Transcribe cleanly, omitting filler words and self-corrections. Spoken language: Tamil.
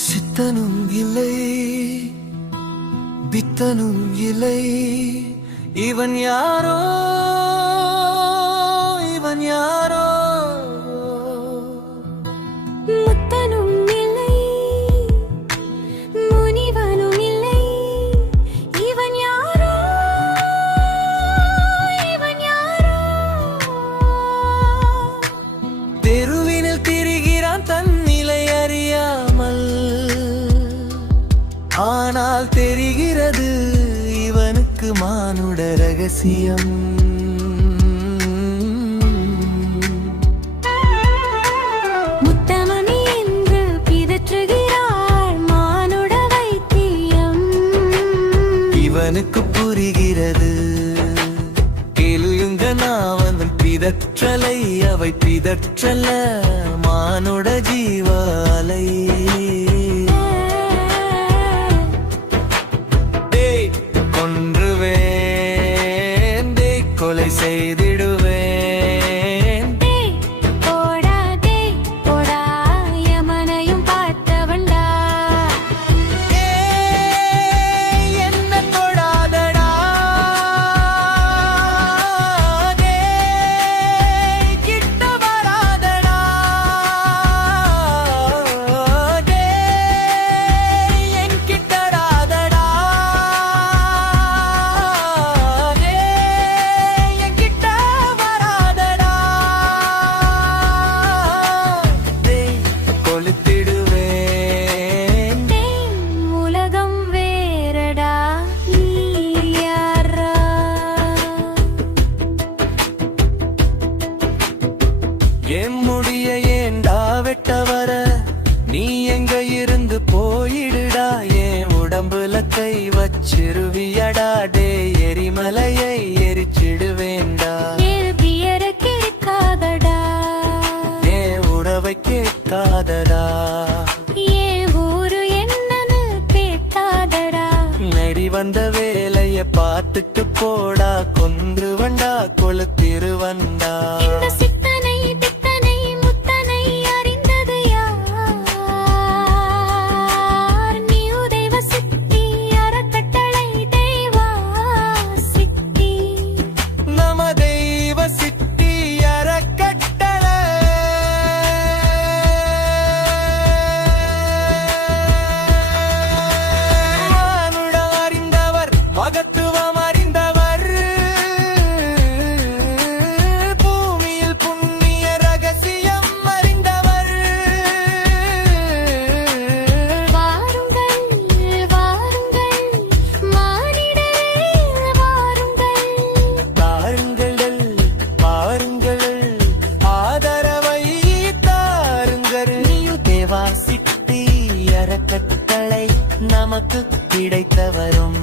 சித்தனும் இல்லை பித்தனும் இல்லை, இவன் யாரோ இவன் யாரோ. முத்தனும் இல்லை முனிவனும் இல்லை, இவன் யாரோ இவன் யாரோ. தெருவினில் திரிகிறான் தன் நிலை அறியாமல், ஆனால் தெரிகிறது இவனுக்கு மானுட ரகசியம். முத்தமணி என்று பிதற்றுகிறார் மானுட வைத்தியம். இவனுக்கு புரிகிறது கேளுங்க நாவன் பிதற்றலை, அவை பிதற்றல மானுட ஜீவாலை. கொலை செய்திடுவேன். போடா போடா யமனையும் பார்த்தவண்டா. என்ன தொடாதடா, கிட்ட வராதடா, என் கிட்டடாதடா. என் முடிய ஏண்டா வெட்ட வர, நீ எங்க இருந்து போயிடுடா. என் உடம்புல கை வச்சிருவியடா, டே எரிமலையை எரிச்சிடுவேண்டா. என் பியர கேட்காதடா, என் உறவை கேட்காதடா, என் ஊரு என்னன்னு கேட்டாதடா. நடி வந்த வேலைய பார்த்துட்டு போடா, கொன்றுவண்டா கொளுத்திருவண்டா. இந்த சித்தனை பித்தனை முத்தனை அறிந்தது யார்? நீ உதேவ சித்தி அறக்கட்டளை தெய்வா சித்தி. நம தெய்வ சித்தி அறக்கட்டளை. மானுட அறிந்தவர் மகத்துவம் அறிந்தவர், பூமியில் புண்ணிய ரகசியம் அறிந்தவர். வாருங்கள் வாருங்கள் மானிடரே வாருங்கள். தாருங்கள் பாருங்கள் ஆதரவை தாருங்கள். நீயும் தேவா சித்தி அறக்கட்டளை நமக்கு கிடைத்தவரும்